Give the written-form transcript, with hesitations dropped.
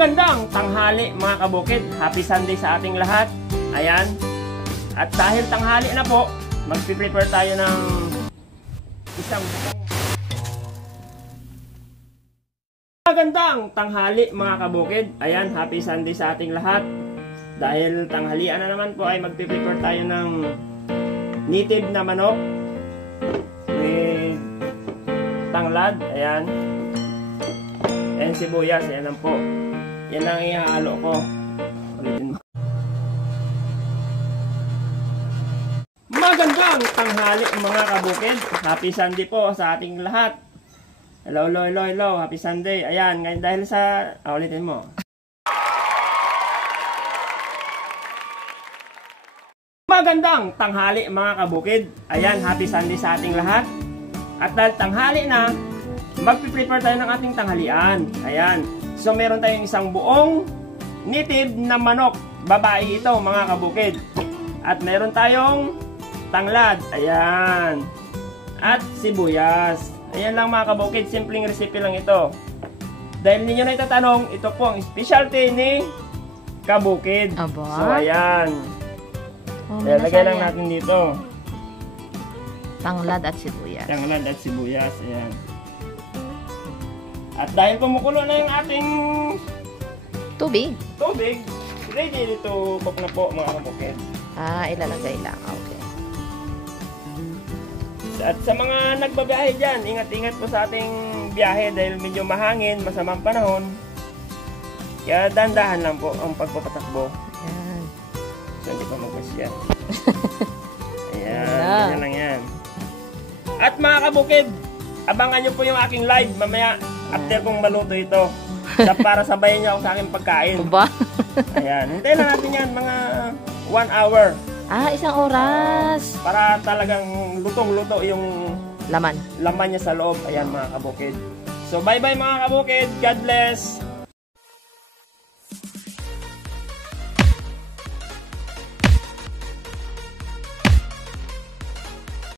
Magandang tanghali mga kabukid. Happy Sunday sa ating lahat. Ayan. At dahil tanghali na po, magpiprepare tayo ng isang magandang tanghali mga kabukid. Ayan, happy Sunday sa ating lahat. Dahil tanghalian na naman po ay magpiprepare tayo ng native na manok with tanglad. Ayan. And sibuyas. Ayan lang po. Yan lang ihahalo ko. Ulitin mo. Magandang tanghali mga kabukid. Happy Sunday po sa ating lahat. Hello, hello, hello, hello. Happy Sunday. Ayan, ngayon dahil sa... ulitin mo. Magandang tanghali mga kabukid. Ayan, happy Sunday sa ating lahat. At dahil tanghali na, magpiprepare tayo ng ating tanghalian. Ayan. So, meron tayong isang buong native na manok. Babae ito, mga kabukid. At meron tayong tanglad. Ayan. At sibuyas. Ayan lang mga kabukid. Simpleng recipe lang ito. Dahil ninyo na itatanong, ito po ang specialty ni kabukid. Aba. So, ayan. Lagay lang natin dito. Tanglad at sibuyas. Tanglad at sibuyas. Ayan. At dahil kumukulo na yung ating tubig, ready to cook na po mga kabukid. Ilalagay lang. Okay. At sa mga nagbabiyahe dyan, ingat-ingat po sa ating biyahe dahil medyo mahangin, masamang panahon. Kaya dandahan lang po ang pagpapatakbo. Ayan. So, hindi pa mag-masya. Ayan, ganyan lang yan. At mga kabukid, abangan nyo po yung aking live mamaya after kong maluto ito. Para sabayan niya ako sa aking pagkain. Ba? Ayan, hintayin lang natin yan mga 1 hour. Isang oras. Para talagang lutong-luto yung Laman niya sa loob. Ayan mga kabukid. So bye-bye mga kabukid. God bless.